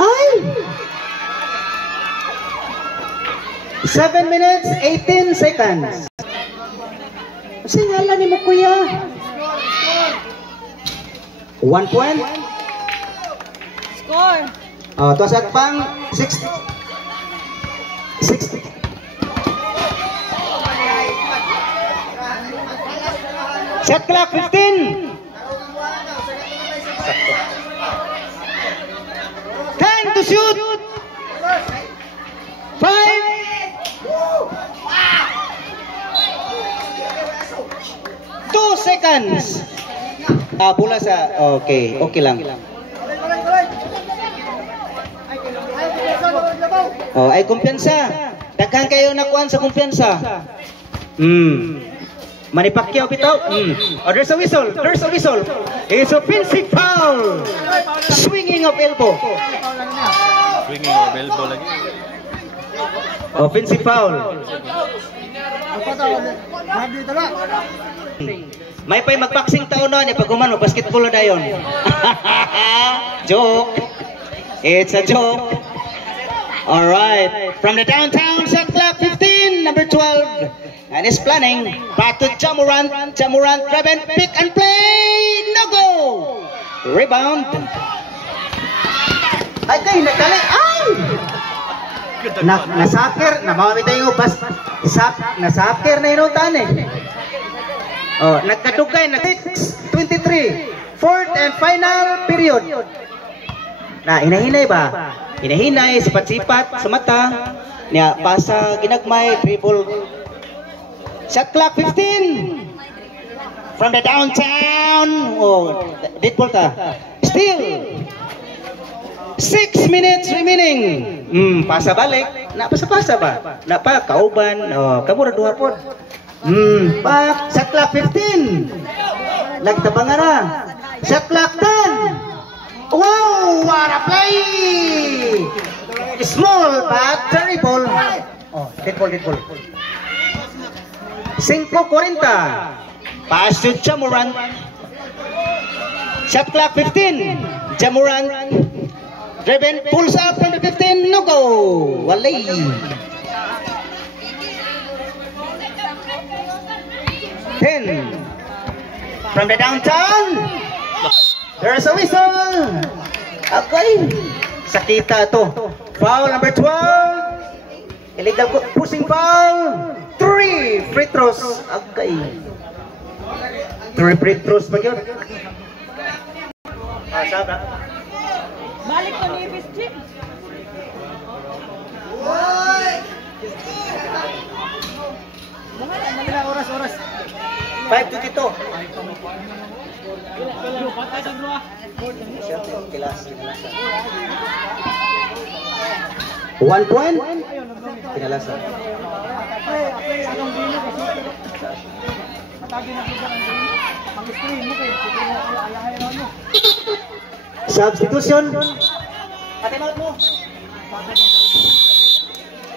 Ay! 7 minutes, 18 seconds. Sinala ni mo, kuya. 1 point. Score. Oh, tuwas at pang 6. Shot clock 15. 10 to shoot. 5. Seconds. Pula sa okay lang. Oh, ay kumpiyansa. Daghan kayo nakuan sa kumpiyansa. Manny Pacquiao bitaw. Oh, there's a whistle. It's offensive foul. Swinging of elbow. Lagi. Offensive foul. May pa'y magboxing taon na, pag umano, basketball na dayon. Joke. It's a joke. Alright. From the downtown, shot clock 15, number 12. And is planning. Back to Jamorant. Jamorant, Reven, pick and play. No go. Rebound. Ay, kayo, nagdali. Ay! Nasaker. Namamit tayo bas. Nasaker na inutan eh. Oh, nagkadugay na 6:23. Fourth and final period. Na hinahinay ba? Hinahinay, sipat-sipat sa mata. Niya pasa ginagmay, dribble. Shot clock 15. From the downtown. Oh, dead ball ta. Still 6 minutes remaining. Pasa balik. Napasa-pasa ba? Napa kauban. Oh, kamura duha pod. Back, shot clock 15. Lagtabang na. Shot clock 10. Wow, what a play! Small but terrible. Oh, dead ball. 5:40. Pass to Jamorant. Shot clock 15. Jamorant. Driven, pulls up from the 15. No go. Walay. From the downtown, there's a whistle. Okay, sakita to. Foul number 12. Illegal pushing foul. 3 free throws. Okay. 3 free throws ba yun? Balik ko ni Ibis Chip. Oras. 5:22. One point. Kinalasan. Substitution.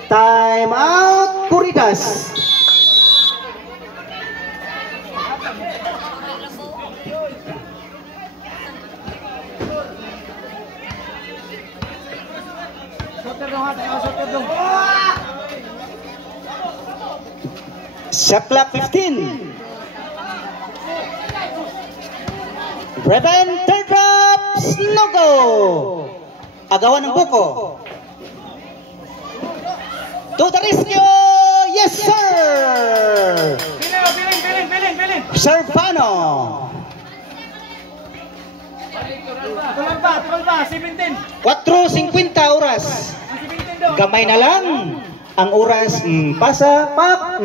Time out. Kuridas. Shot clock 15. Reven, third drops, no go. Agawan ng buko. To the rescue, yes sir. Biling. Servano. 4:50 oras. Gamay na lang ang oras. Pasa, pak.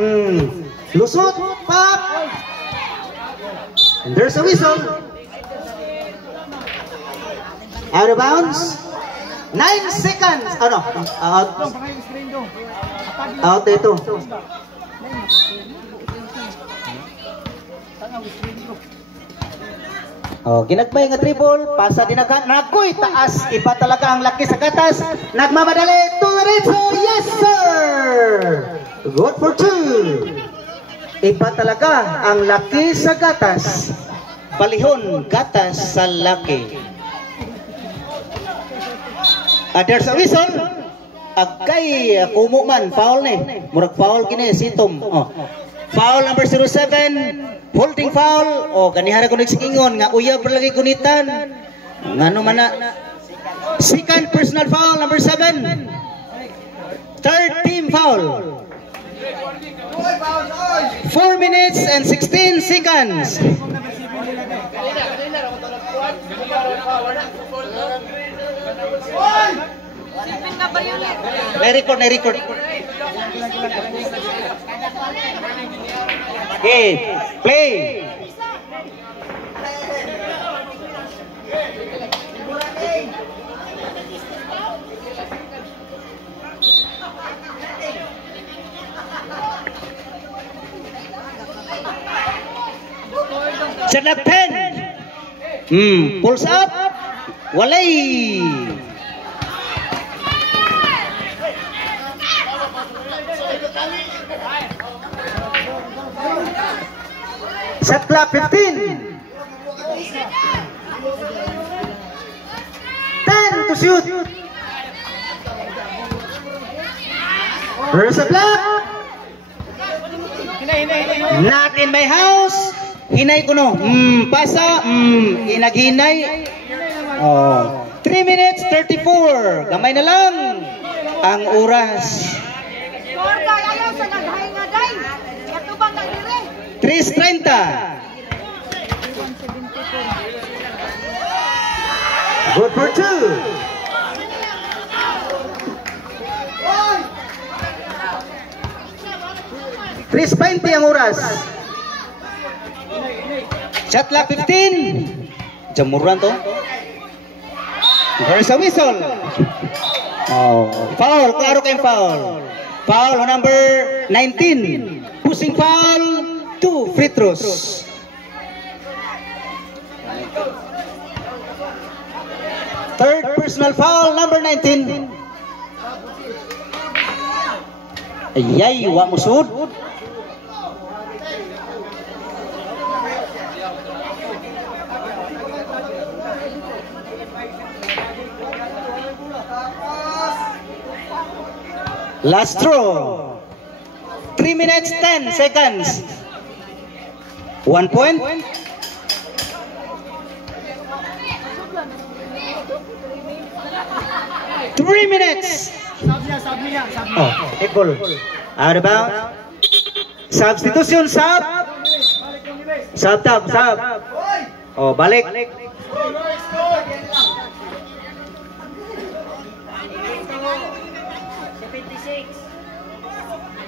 Lusot, pak. And there's a whistle. Out of bounds. 9 seconds. Ano? Out. Out ito. Oh, ginagmay nga dribble, pasa dinagan, nagoy taas, iba talaga ang laki sa gatas. Nagmamadali, tumiritso, yes sir! Good for 2. Iba talaga ang laki sa gatas. Balihon, gatas sa laki. There's a whistle. Agkay, kumo man, foul ni. Murag foul kini, sitom. Oh. Foul number 07, holding foul. O, ganihara ko nagsikingon, nga uyab lagi kunitan. Ngano man na. Second personal foul, number 7. Third team foul. 4 minutes and 16 seconds. Na-record. Okay, play. Set up 10. Pulls up. Walay. Shot clock 15. 10 to shoot. There's a block. Not in my house. Hinay ko no. Pasa. Inaghinay. Oh. 3 minutes 34. Gamay na lang ang oras. 3:30. Good for 2. Chris 20 ang oras. Shot clock 15. Jamuran to. There's a whistle. Oh, foul. Klaro kayong foul. Foul number 19. Pushing foul. 2 free throws. Third personal foul, number 19. Ayay, wa mo sud. Last throw. 3 minutes 10 seconds. 1 point. 3 minutes. Oh, equal. Out of bounds. Substitution, sub. Sub. Oh, balik.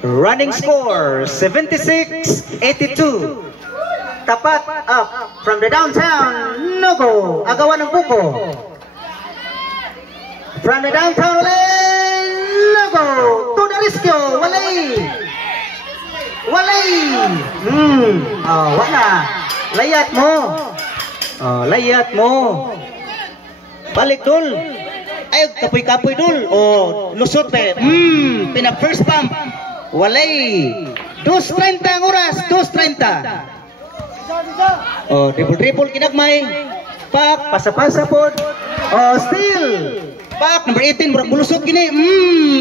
Running score 76-82. Tapat up from the downtown. No go. Agawan ng buko. From the downtown lane. No go. To the rescue. Walay. Oh, wala. Layat mo. Oh, layat mo. Balik dul. Ay, kapoy-kapoy dul. Oh, lusot pe. Pina first pump. Walay. 2:30 ang oras. 2:30. Oh, dribble kinagmay. Pak, pasa-pasa po. Oh, steal. Pak, number 18, murag bulusot gini.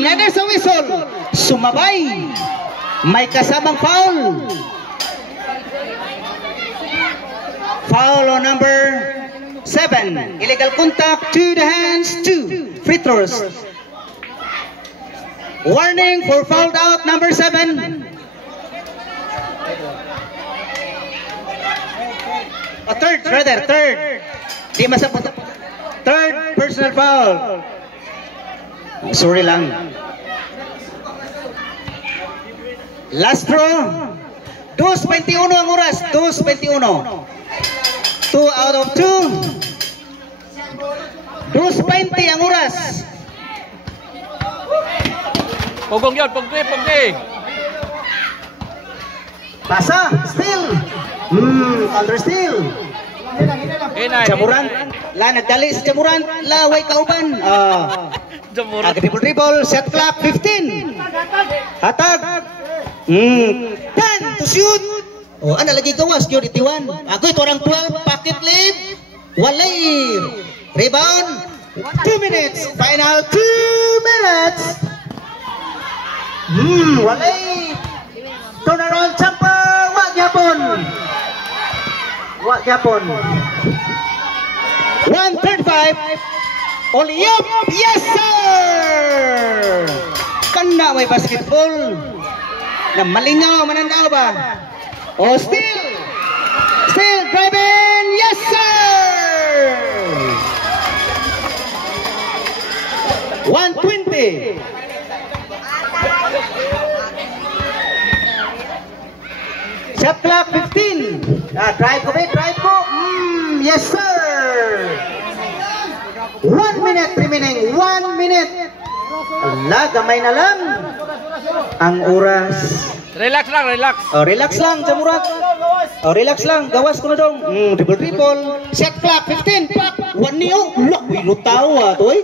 Nada sa whistle. Sumabay. May kasamang foul. Foul on number 7. Illegal contact to the hands. 2 free throws. Warning for fouled out number 7. Third. Di masapot. personal foul. Sorry lang. Last draw. 2:21 ang oras. 2:21. 2 out of 2. 2:20 ang oras. Pugong yun, pugong. Pasa, steal. Counter steal. Jamuran. La nagdali sa Jamuran. La way kauban. Dribble. Set clock 15. Hatag. 10 to shoot. Oh, ana lagi gawas gyud itiwan. Ako ito orang 12 pocket lead. Walay rebound. 2 minutes. Final 2 minutes. Walay. Turnaround jumper. Wag yapon. 135. Only up. Yes sir. Kana may basketball. Na malingaw manandaw ba? Oh still driving. Yes sir. 120. Shot clock 15. Drive ko. Yes sir. 1 minute remaining. 1 minute. Ala, gamay na lang ang oras. Relax lang, relax. Relax lang, Jamurat. Relax lang, gawas ko na dong. Triple. Shot clock 15. Pak. 1 niyo. Look, lutaw toy.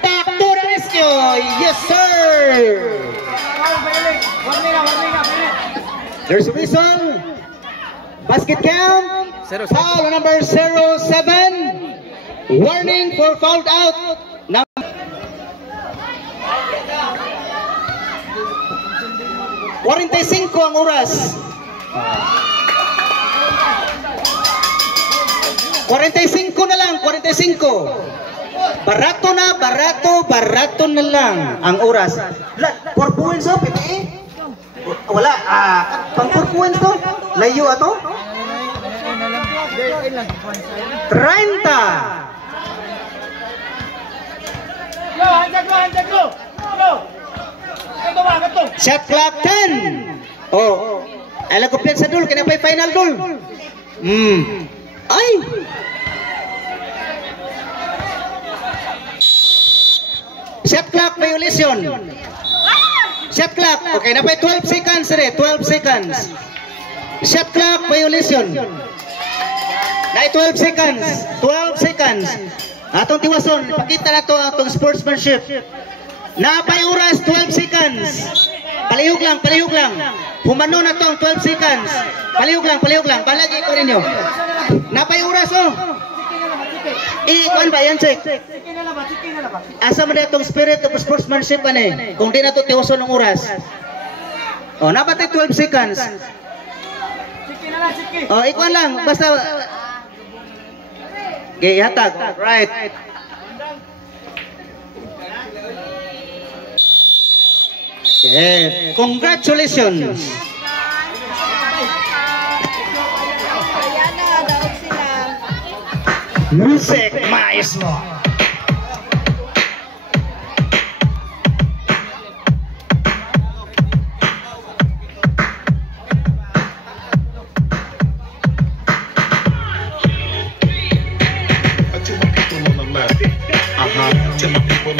Back to the rescue. Yes sir. There's a whistle. Basket count. Foul number 07. Warning for fouled out. 45 ang oras. 45 na lang, 45. Barato na lang ang oras. 4 points oh, piti. Wala, pang 4 points to. Layo ato. 30. Shot clock 10. Oh, ala ko sa dul, kaya pa final dul. Ay. Shot clock violation. Shot clock. Okay, na pa 12 seconds re, 12 seconds. Shot clock violation. Na 12 seconds. 12 seconds. Atong tiwason, pakita na to atong sportsmanship. Napay oras 12 seconds. Palihog lang. Humano na to ang 12 seconds. Palihog lang. Balagi ko ninyo. Napay oras oh. Kuan ba yan check? Asa man itong spirit of sportsmanship ane? Kung di na to tiwason ng oras. Oh, napatay 12 seconds. Oh, ikuan lang basta hatag. Right. Okay. Congratulations. Ayan na, daog sila. Music maestro. To my people on the left, to my people